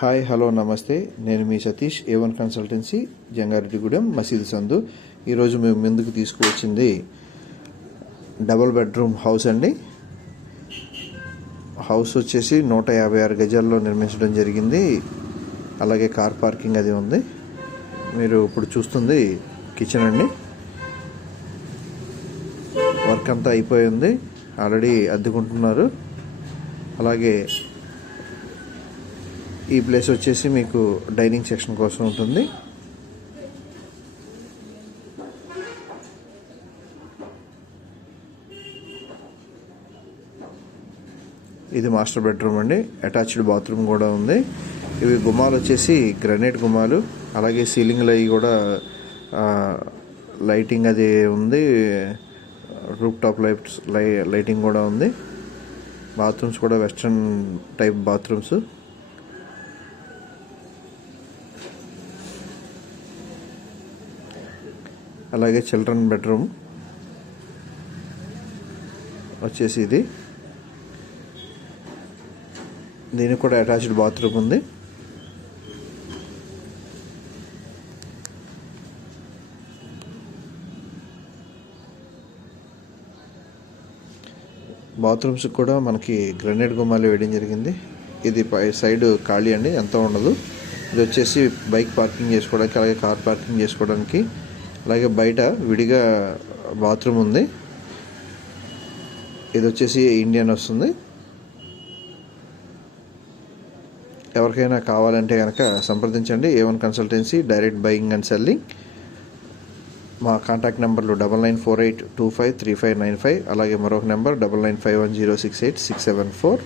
Hi hello నమస్తే. నేను మీ Satish, A1 consultancy, Jangareddygudem, మసీదు సందు. ఈరోజు మేము ముందుకు తీసుకువచ్చింది డబుల్ బెడ్రూమ్ హౌస్ అండి. హౌస్ వచ్చేసి 156 గజాల్లో నిర్మించడం జరిగింది. అలాగే కార్ పార్కింగ్ అది ఉంది. మీరు ఇప్పుడు చూస్తుంది కిచెన్ అండి. వర్క్ అంతా అయిపోయింది, ఆల్రెడీ అద్దెకుంటున్నారు. అలాగే ఈ ప్లేస్ వచ్చేసి మీకు డైనింగ్ సెక్షన్ కోసం ఉంటుంది. ఇది మాస్టర్ బెడ్రూమ్ అండి. అటాచ్డ్ బాత్రూమ్ కూడా ఉంది. ఇవి గుమ్మాలు వచ్చేసి గ్రానైట్ గుమ్మాలు. అలాగే సీలింగ్లు అవి కూడా లైటింగ్ అది ఉంది. రూఫ్ టాప్ లైటింగ్ కూడా ఉంది. బాత్రూమ్స్ కూడా వెస్ట్రన్ టైప్ బాత్రూమ్స్. అలాగే చిల్డ్రన్ బెడ్రూమ్ వచ్చేసి ఇది. దీనికి కూడా అటాచ్డ్ బాత్రూమ్ ఉంది. బాత్రూమ్స్ కూడా మనకి గ్రానైట్ గుమ్మాలు వేయడం జరిగింది. ఇది సైడ్ ఖాళీ అండి, ఎంత ఉండదు. ఇది వచ్చేసి బైక్ పార్కింగ్ చేసుకోవడానికి, అలాగే కార్ పార్కింగ్ చేసుకోవడానికి. అలాగే బయట విడిగా బాత్రూమ్ ఉంది. ఇది వచ్చేసి ఇండియన్ వస్తుంది. ఎవరికైనా కావాలంటే కనుక సంప్రదించండి. A1 consultancy, direct buying and selling. మా కాంటాక్ట్ నెంబర్లు 9948253595. అలాగే మరొక నెంబర్ 9951068674.